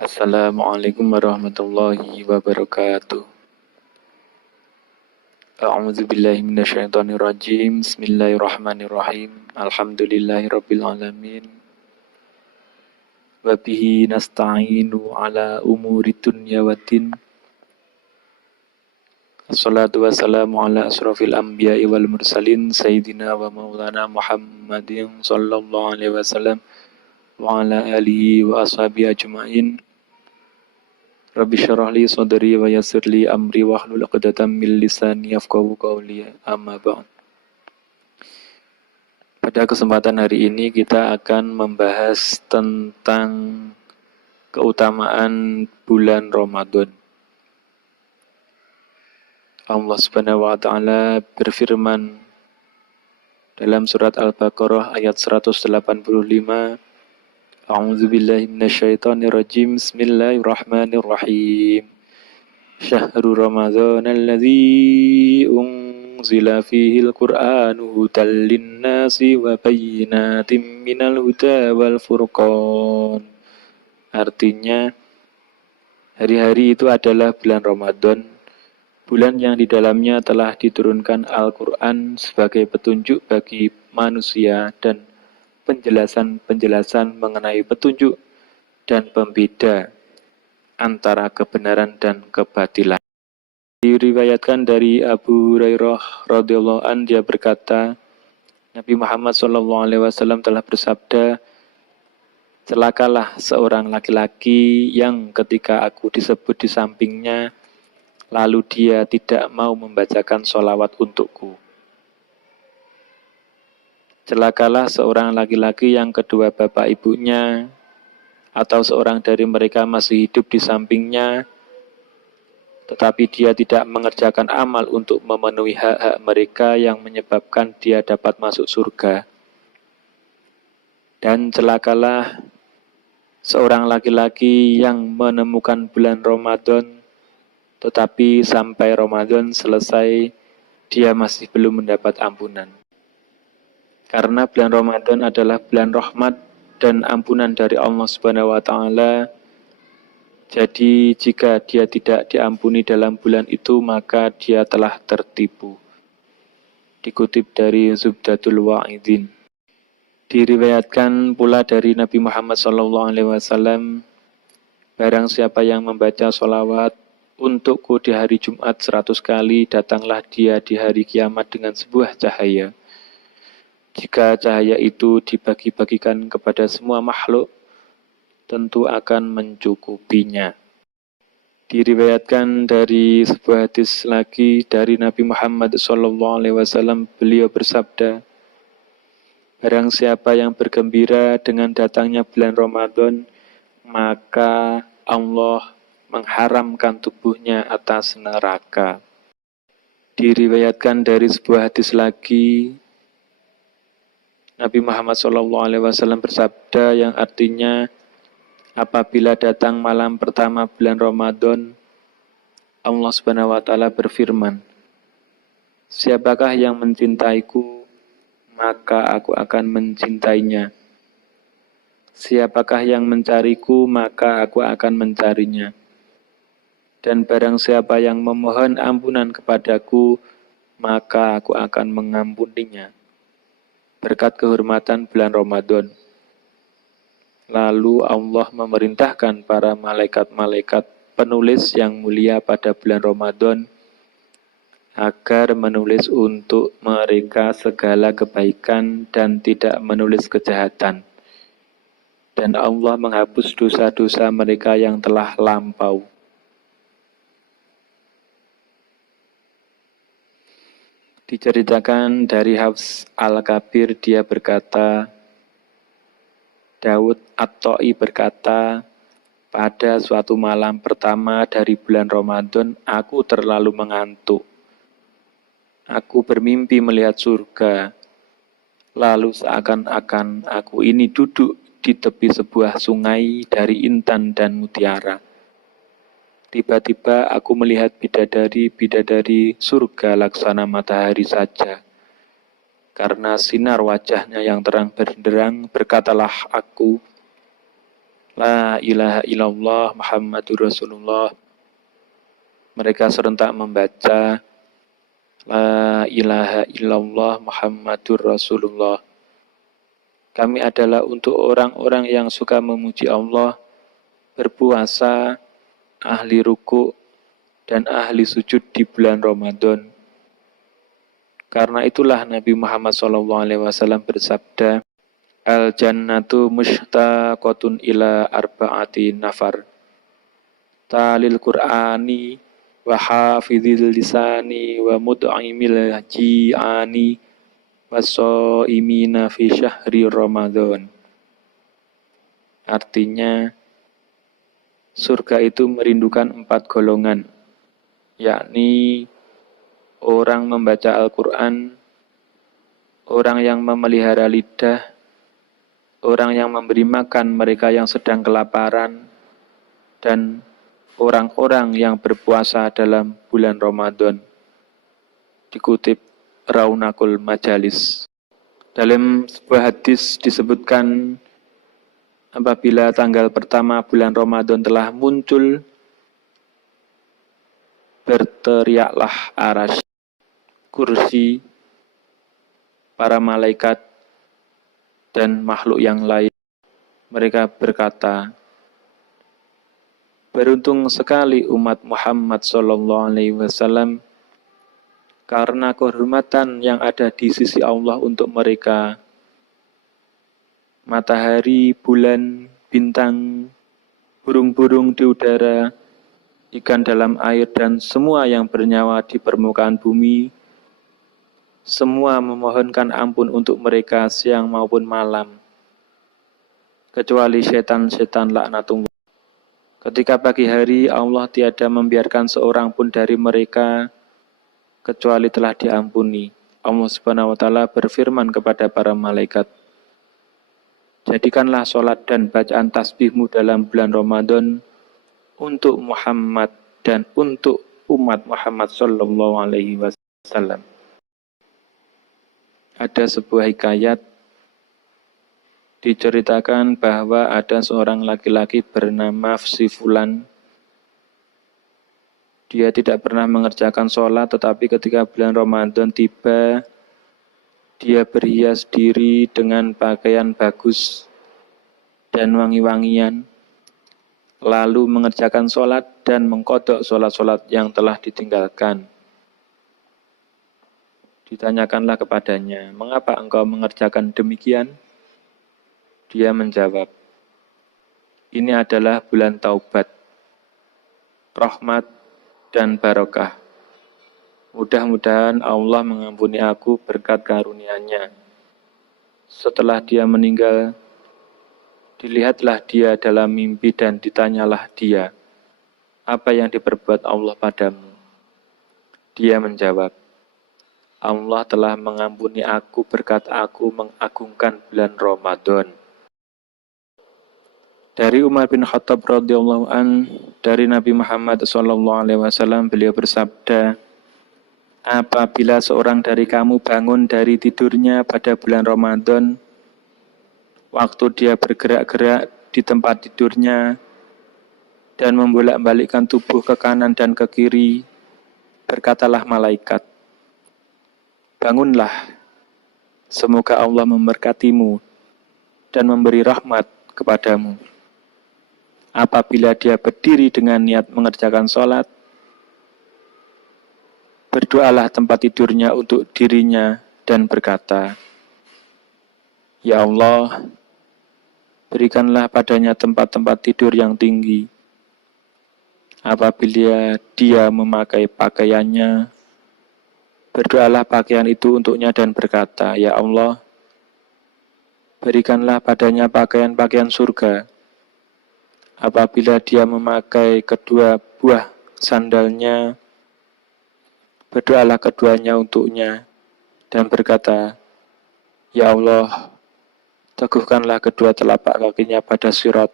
Assalamualaikum warahmatullahi wabarakatuh. A'udzu billahi minasyaitonir rajim. Bismillahirrahmanirrahim. Alhamdulillahirabbil alamin. Wa bihi nasta'inu ala umuri dunya waddin. Assalatu wassalamu ala asrofil anbiya'i wal mursalin sayyidina wa maulana Muhammadin sallallahu alaihi wasallam wa ala alihi wa ashabihi ajma'in. Rabbi syarah li sadri wa yassir li amri wahlul 'uqdatam min lisani yafqahu qawli. Amma ba'd. Pada kesempatan hari ini kita akan membahas tentang keutamaan bulan Ramadan. Allah Subhanahu wa taala berfirman dalam surat Al-Baqarah ayat 185. A'udzu billahi minasyaitonir rajim. Bismillahirrahmanirrahim. Syahrul Ramadhanal ladzi unzila fihil Qur'anu hudal linnasi wa bayyinatin minal huda wal furqan. Artinya, hari-hari itu adalah bulan Ramadan, bulan yang di dalamnya telah diturunkan Al-Quran sebagai petunjuk bagi manusia dan penjelasan-penjelasan mengenai petunjuk dan pembeda antara kebenaran dan kebatilan. Diriwayatkan dari Abu Hurairah radhiyallahu an, dia berkata, Nabi Muhammad SAW telah bersabda, celakalah seorang laki-laki yang ketika aku disebut di sampingnya, lalu dia tidak mau membacakan sholawat untukku. Celakalah seorang laki-laki yang kedua bapak ibunya atau seorang dari mereka masih hidup di sampingnya, tetapi dia tidak mengerjakan amal untuk memenuhi hak-hak mereka yang menyebabkan dia dapat masuk surga. Dan celakalah seorang laki-laki yang menemukan bulan Ramadan, tetapi sampai Ramadan selesai, dia masih belum mendapat ampunan. Karena bulan Ramadan adalah bulan rahmat dan ampunan dari Allah Subhanahu wa taala. Jadi jika dia tidak diampuni dalam bulan itu, maka dia telah tertipu. Dikutip dari Zubdatul Wa'idin. Diriwayatkan pula dari Nabi Muhammad SAW, barang siapa yang membaca sholawat untukku di hari Jumat 100 kali, datanglah dia di hari kiamat dengan sebuah cahaya. Jika cahaya itu dibagi-bagikan kepada semua makhluk, tentu akan mencukupinya. Diriwayatkan dari sebuah hadis lagi dari Nabi Muhammad SAW, beliau bersabda, barang siapa yang bergembira dengan datangnya bulan Ramadan, maka Allah mengharamkan tubuhnya atas neraka. Diriwayatkan dari sebuah hadis lagi, Nabi Muhammad SAW bersabda yang artinya, apabila datang malam pertama bulan Ramadan, Allah Subhanahu wa taala berfirman, siapakah yang mencintaiku, maka aku akan mencintainya. Siapakah yang mencariku, maka aku akan mencarinya. Dan barang siapa yang memohon ampunan kepadaku, maka aku akan mengampuninya. Berkat kehormatan bulan Ramadan. Lalu Allah memerintahkan para malaikat-malaikat penulis yang mulia pada bulan Ramadan agar menulis untuk mereka segala kebaikan dan tidak menulis kejahatan. Dan Allah menghapus dosa-dosa mereka yang telah lampau. Diceritakan dari Hafs Al-Kabir, dia berkata, Daud At-Ta'i berkata, pada suatu malam pertama dari bulan Ramadan, aku terlalu mengantuk. Aku bermimpi melihat surga, lalu seakan-akan aku ini duduk di tepi sebuah sungai dari intan dan mutiara. Tiba-tiba aku melihat bidadari-bidadari surga laksana matahari saja. Karena sinar wajahnya yang terang benderang, berkatalah aku, La ilaha illallah Muhammadur Rasulullah. Mereka serentak membaca La ilaha illallah Muhammadur Rasulullah. Kami adalah untuk orang-orang yang suka memuji Allah, berpuasa, ahli ruku, dan ahli sujud di bulan Ramadan. Karena itulah Nabi Muhammad SAW bersabda, Al-jannatu mushtaqatun ila arba'ati nafar. Talil Qur'ani wa hafidhil lisani wa mud'imil ji'ani wa so'imina fi syahri Ramadan. Artinya, surga itu merindukan 4 golongan, yakni orang membaca Al-Quran, orang yang memelihara lidah, orang yang memberi makan mereka yang sedang kelaparan, dan orang-orang yang berpuasa dalam bulan Ramadan. Dikutip Raunaqul Majalis. Dalam sebuah hadis disebutkan, apabila tanggal pertama bulan Ramadan telah muncul, berteriaklah arasy, kursi, para malaikat, dan makhluk yang lain. Mereka berkata, beruntung sekali umat Muhammad SAW karena kehormatan yang ada di sisi Allah untuk mereka. Matahari, bulan, bintang, burung-burung di udara, ikan dalam air, dan semua yang bernyawa di permukaan bumi, semua memohonkan ampun untuk mereka siang maupun malam, kecuali setan-setan laknatullah. Ketika pagi hari, Allah tiada membiarkan seorang pun dari mereka kecuali telah diampuni. Allah Subhanahu wa Ta'ala berfirman kepada para malaikat, jadikanlah sholat dan bacaan tasbihmu dalam bulan Ramadan untuk Muhammad dan untuk umat Muhammad Sallallahu Alaihi Wasallam. Ada sebuah hikayat diceritakan bahwa ada seorang laki-laki bernama si Fulan. Dia tidak pernah mengerjakan sholat, tetapi ketika bulan Ramadan tiba, dia berhias diri dengan pakaian bagus dan wangi-wangian, lalu mengerjakan sholat dan mengkodok sholat-sholat yang telah ditinggalkan. Ditanyakanlah kepadanya, mengapa engkau mengerjakan demikian? Dia menjawab, ini adalah bulan taubat, rahmat, dan barokah. Mudah-mudahan Allah mengampuni aku berkat karunia-Nya. Setelah dia meninggal, dilihatlah dia dalam mimpi dan ditanyalah dia, apa yang diperbuat Allah padamu? Dia menjawab, Allah telah mengampuni aku berkat aku mengagungkan bulan Ramadan. Dari Umar bin Khattab radhiyallahu an, dari Nabi Muhammad SAW, beliau bersabda, apabila seorang dari kamu bangun dari tidurnya pada bulan Ramadan, waktu dia bergerak-gerak di tempat tidurnya dan membolak-balikkan tubuh ke kanan dan ke kiri, berkatalah malaikat, bangunlah, semoga Allah memberkatimu dan memberi rahmat kepadamu. Apabila dia berdiri dengan niat mengerjakan sholat, berdoalah tempat tidurnya untuk dirinya dan berkata, ya Allah, berikanlah padanya tempat-tempat tidur yang tinggi. Apabila dia memakai pakaiannya, berdoalah pakaian itu untuknya dan berkata, ya Allah, berikanlah padanya pakaian-pakaian surga. Apabila dia memakai kedua buah sandalnya, berdoalah keduanya untuknya dan berkata, ya Allah, teguhkanlah kedua telapak kakinya pada sirat.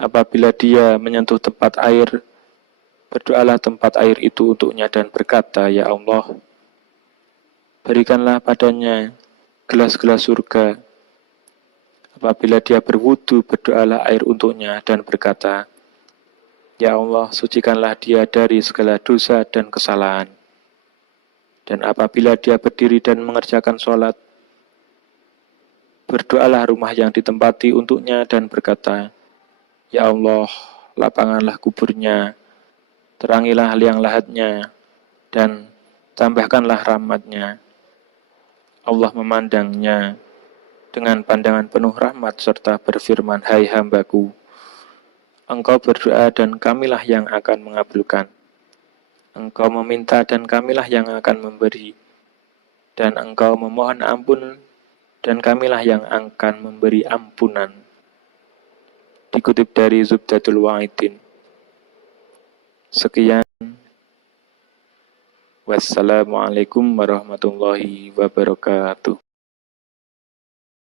Apabila dia menyentuh tempat air, berdoalah tempat air itu untuknya dan berkata, ya Allah, berikanlah padanya gelas-gelas surga. Apabila dia berwudu, berdoalah air untuknya dan berkata, Ya Allah, sucikanlah dia dari segala dosa dan kesalahan. Dan apabila dia berdiri dan mengerjakan sholat, berdoalah rumah yang ditempati untuknya dan berkata, Ya Allah, lapangkanlah kuburnya, terangilah liang lahatnya, dan tambahkanlah rahmatnya. Allah memandangnya dengan pandangan penuh rahmat serta berfirman, Hai hambaku, engkau berdoa dan kamilah yang akan mengabulkan. Engkau meminta dan kamilah yang akan memberi. Dan engkau memohon ampun dan kamilah yang akan memberi ampunan. Dikutip dari Zubdatul Wa'idin. Sekian. Wassalamualaikum warahmatullahi wabarakatuh.